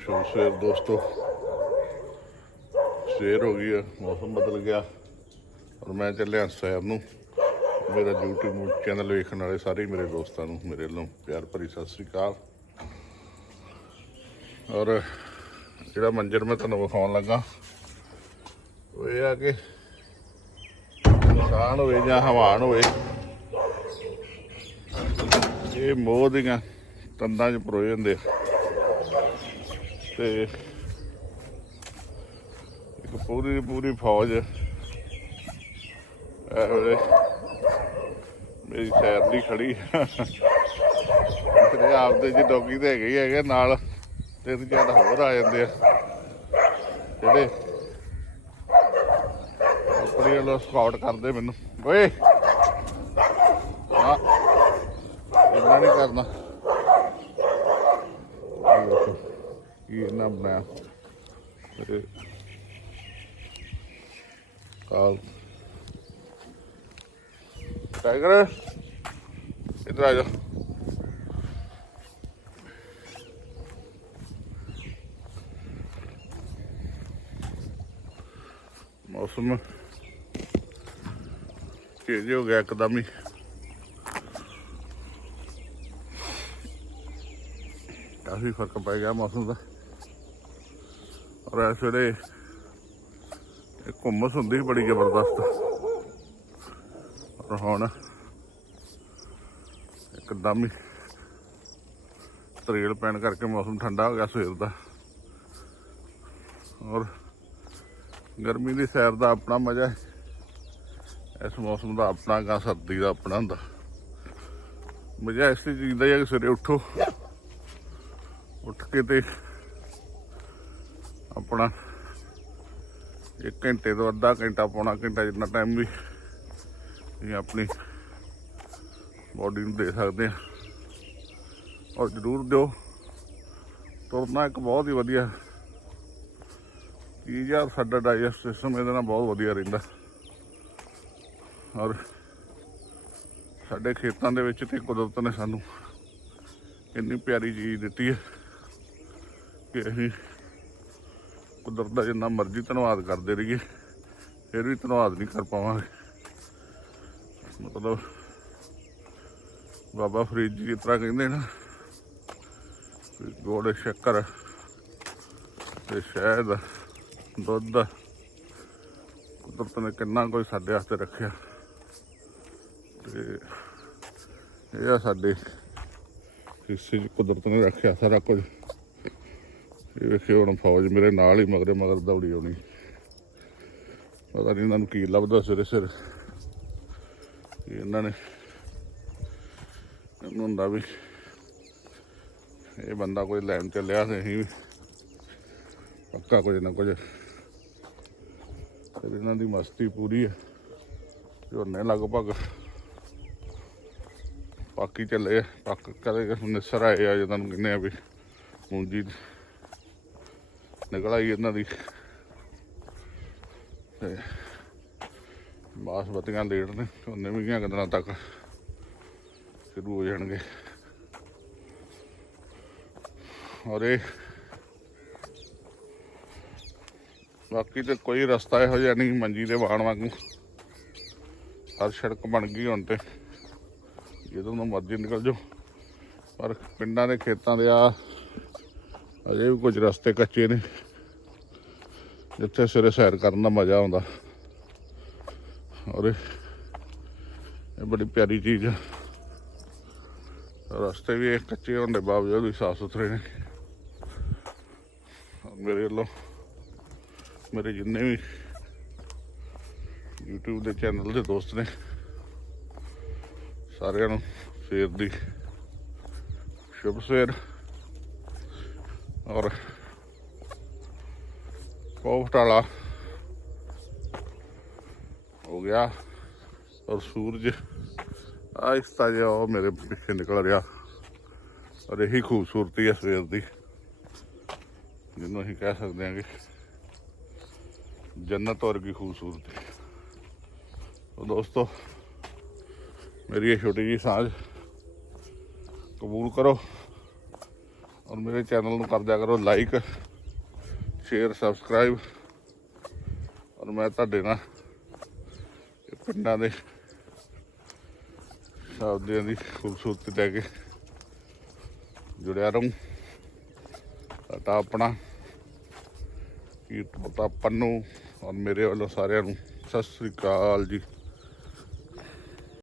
ਸ਼ੁਭ ਸਵੇਰ ਦੋਸਤੋ। ਸਵੇਰ ਹੋ ਗਈ ਹੈ, ਮੌਸਮ ਬਦਲ ਗਿਆ ਔਰ ਮੈਂ ਚੱਲਿਆ ਸਾਹਿਬ ਨੂੰ। ਮੇਰਾ YouTube ਚੈਨਲ ਵੇਖਣ ਵਾਲੇ ਸਾਰੇ ਮੇਰੇ ਦੋਸਤਾਂ ਨੂੰ, ਮੇਰੇ ਵੱਲੋਂ ਪਿਆਰ ਭਰੀ ਸਤਿ ਸ੍ਰੀ ਅਕਾਲ। ਔਰ ਜਿਹੜਾ ਮੰਜ਼ਰ ਮੈਂ ਤੁਹਾਨੂੰ ਵਿਖਾਉਣ ਲੱਗਾ, ਉਹ ਇਹ ਆ ਕਿ ਕਿਸਾਨ ਹੋਵੇ ਜਾਂ ਹਵਾਨ ਹੋਵੇ, ਇਹ ਮੋਹ ਦੀਆਂ ਤੰਦਾਂ 'ਚ ਪਰੋਏ ਹੁੰਦੇ ਆ। ਤੇ ਇੱਕ ਪੂਰੀ ਪੂਰੀ ਫੌਜ ਇਹ ਵੇਲੇ ਮੇਰੀ ਸੈਰ ਦੀ ਖੜੀ ਤੇ ਆਪਦੇ ਜੀ ਡੋਗੀ ਤੇ ਹੈਗੇ ਹੀ ਹੈਗੇ ਨਾਲ ਤਿੰਨ ਚਾਰ ਹੋਰ ਆ ਜਾਂਦੇ ਆ। ਜਿਹੜੇ ਆਪਣੀ ਵੱਲੋਂ ਸਕਾਊਟ ਕਰਦੇ ਮੈਨੂੰ। ਓਏ! ਹਾਂ ਇੰਨਾ ਨਹੀਂ ਕਰਨਾ ਇਹ ਦੇਖੋ, ਕੀ ਇਹਨਾਂ ਬਣਾਇਆ ਤੇ ਕਾਲ ਟਾਈਗਰ ਇਧਰ ਆ ਜਾ ਮੌਸਮ ਚੇਂਜ ਹੋ ਗਿਆ ਇੱਕਦਮ ਹੀ ਕਾਫੀ ਫ਼ਰਕ ਪੈ ਗਿਆ ਮੌਸਮ ਦਾ ਔਰ ਇਸ ਵੇਲੇ ਇਹ ਘੁੰਮਸ ਹੁੰਦੀ ਸੀ ਬੜੀ ਜ਼ਬਰਦਸਤ। ਔਰ ਹੁਣ ਇੱਕਦਮ ਹੀ ਤਰੇਲ ਪੈਣ ਕਰਕੇ ਮੌਸਮ ਠੰਡਾ ਹੋ ਗਿਆ ਸਵੇਰ ਦਾ। ਔਰ ਗਰਮੀ ਦੀ ਸੈਰ ਦਾ ਆਪਣਾ ਮਜ਼ਾ ਹੈ। ਇਸ ਮੌਸਮ ਦਾ ਆਪਣਾ ਗਾ, ਸਰਦੀ ਦਾ ਆਪਣਾ ਹੁੰਦਾ। ਮਜ਼ਾ ਇਸ ਚੀਜ਼ ਦਾ ਹੀ ਹੈ ਕਿ ਸਵੇਰੇ ਉੱਠੋ। ਉੱਠ ਕੇ ਤੇ ਆਪਣਾ ਇੱਕ ਘੰਟੇ ਤੋਂ ਅੱਧਾ ਘੰਟਾ ਪੌਣਾ ਘੰਟਾ ਜਿੰਨਾ ਟਾਈਮ ਵੀ ਇਹ ਆਪਣੀ ਬਾਡੀ ਨੂੰ ਦੇ ਸਕਦੇ ਆ। ਔਰ ਜ਼ਰੂਰ ਦਿਓ। ਤੁਰਨਾ ਇੱਕ ਬਹੁਤ ਹੀ ਵਧੀਆ ਚੀਜ਼ ਆ ਸਾਡਾ ਡਾਈਜੈਸਟ ਸਿਸਟਮ ਇਹਦੇ ਨਾਲ ਬਹੁਤ ਵਧੀਆ ਰਹਿੰਦਾ। ਔਰ ਸਾਡੇ ਖੇਤਾਂ ਦੇ ਵਿੱਚ ਤੇ ਕੁਦਰਤ ਨੇ ਸਾਨੂੰ ਇੰਨੀ ਪਿਆਰੀ ਚੀਜ਼ ਦਿੱਤੀ ਹੈ ਕਿ ਅਸੀਂ ਕੁਦਰਤ ਦਾ ਜਿੰਨਾ ਮਰਜ਼ੀ ਧੰਨਵਾਦ ਕਰਦੇ ਰਹੀਏ, ਫਿਰ ਵੀ ਧੰਨਵਾਦ ਨਹੀਂ ਕਰ ਪਾਵਾਂਗੇ। ਮਤਲਬ ਬਾਬਾ ਫਰੀਦ ਜੀ ਇਸ ਤਰ੍ਹਾਂ ਕਹਿੰਦੇ ਨਾ ਗੋੜ, ਸ਼ੱਕਰ ਤੇ ਸ਼ਹਿਦ, ਦੁੱਧ, ਕੁਦਰਤ ਨੇ ਕਿੰਨਾ ਕੁਝ ਸਾਡੇ ਵਾਸਤੇ ਰੱਖਿਆ। ਤੇ ਇਹ ਆ ਸਾਡੇ ਹਿੱਸੇ 'ਚ ਕੁਦਰਤ ਨੇ ਰੱਖਿਆ ਸਾਰਾ ਕੁਝ। ਇਹ ਵੇਖਿਓ ਹੁਣ ਫੌਜ ਮੇਰੇ ਨਾਲ ਹੀ ਮਗਰੇ ਮਗਰ ਦੌੜੀ ਆਉਣੀ। ਪਤਾ ਨਹੀਂ ਇਹਨਾਂ ਨੂੰ ਕੀ ਲੱਭਦਾ ਸਿਰੇ ਸਿਰ। ਇਹਨਾਂ ਨੇ ਇਹਨੂੰ ਹੁੰਦਾ ਵੀ ਇਹ ਬੰਦਾ ਕੋਈ ਲੈਣ ਚੱਲਿਆ ਤੇ ਅਸੀਂ ਵੀ ਪੱਕਾ ਕੁਝ ਨਾ ਕੁਝ। ਫਿਰ ਇਹਨਾਂ ਦੀ ਮਸਤੀ ਪੂਰੀ ਹੈ। ਝੋਨੇ ਲਗਭਗ ਪਾਕੀ ਚੱਲੇ ਆ, ਪੱਕ ਕਦੇ ਨਿਸਰ ਆਏ ਆ ਜਦੋਂ ਨੂੰ ਕਹਿੰਦੇ ਆ ਵੀ ਮੂੰਜੀ ਨਿਕਲ ਆਈ ਇਹਨਾਂ ਦੀ ਤੇ ਬਾਸਮਤੀਆਂ ਲੇਟ ਨੇ ਝੋਨੇ ਵੀ ਗਿਆ ਦਿਨਾਂ ਤੱਕ ਸ਼ੁਰੂ ਹੋ ਜਾਣਗੇ ਔਰ ਇਹ ਬਾਕੀ ਤੇ ਕੋਈ ਰਸਤਾ ਇਹੋ ਜਿਹਾ ਨਹੀਂ ਮੰਜੀ ਦੇ ਵਾਣ ਵਾਂਗੂ ਹਰ ਸੜਕ ਬਣ ਗਈ ਹੁਣ ਤੇ ਜਦੋਂ ਨੂੰ ਮਰਜ਼ੀ ਨਿਕਲ ਜਾਓ ਪਰ ਪਿੰਡਾਂ ਦੇ ਖੇਤਾਂ ਦੇ ਆ ਅਜੇ ਵੀ ਕੁਝ ਰਸਤੇ ਕੱਚੇ ਨੇ। ਜਿੱਥੇ ਸਵੇਰੇ ਸੈਰ ਕਰਨ ਦਾ ਮਜ਼ਾ ਆਉਂਦਾ। ਔਰ ਇਹ ਬੜੀ ਪਿਆਰੀ ਚੀਜ਼ ਆ। ਰਸਤੇ ਵੀ ਇਹ ਕੱਚੇ ਹੋਣ ਦੇ ਬਾਵਜੂਦ ਵੀ ਸਾਫ਼ ਸੁਥਰੇ ਨੇ। ਮੇਰੇ ਵੱਲੋਂ ਮੇਰੇ ਜਿੰਨੇ ਵੀ YouTube ਦੇ ਚੈਨਲ ਦੇ ਦੋਸਤ ਨੇ, ਸਾਰਿਆਂ ਨੂੰ ਸਵੇਰ ਦੀ ਸ਼ੁਭ ਸਵੇਰ। ਔਰ ਕੋਫਟ ਵਾਲਾ ਹੋ ਗਿਆ ਔਰ ਸੂਰਜ ਆਇਸ਼ਤਾ ਜਿਹਾ ਉਹ ਮੇਰੇ ਪਿੱਛੇ ਨਿਕਲ ਰਿਹਾ ਔਰ ਇਹੀ ਖੂਬਸੂਰਤੀ ਹੈ ਸਵੇਰ ਦੀ ਜਿਹਨੂੰ ਅਸੀਂ ਕਹਿ ਸਕਦੇ ਹਾਂ ਕਿ ਜੰਨਤ ਵਰਗੀ ਖੂਬਸੂਰਤੀ ਉਹ ਦੋਸਤੋ ਮੇਰੀ ਇਹ ਛੋਟੀ ਜੀ ਸਾਂਝ ਕਬੂਲ ਕਰੋ ਔਰ ਮੇਰੇ ਚੈਨਲ ਨੂੰ ਕਰ ਦਿਆ ਕਰੋ ਲਾਈਕ ਸ਼ੇਅਰ ਸਬਸਕ੍ਰਾਈਬ ਔਰ ਮੈਂ ਤੁਹਾਡੇ ਨਾਲ ਇਹ ਪਿੰਡਾਂ ਦੇ ਸ਼ਬਦਾਂ ਦੀ ਖੂਬਸੂਰਤੀ ਲੈ ਕੇ ਜੁੜਿਆ ਰਹੂੰ। ਸਾਡਾ ਆਪਣਾ ਕੀਰਤ ਕੀਰਤਪਤਾ ਪੰਨੂ ਔਰ ਮੇਰੇ ਵੱਲੋਂ ਸਾਰਿਆਂ ਨੂੰ ਸਤਿ ਸ੍ਰੀ ਅਕਾਲ ਜੀ।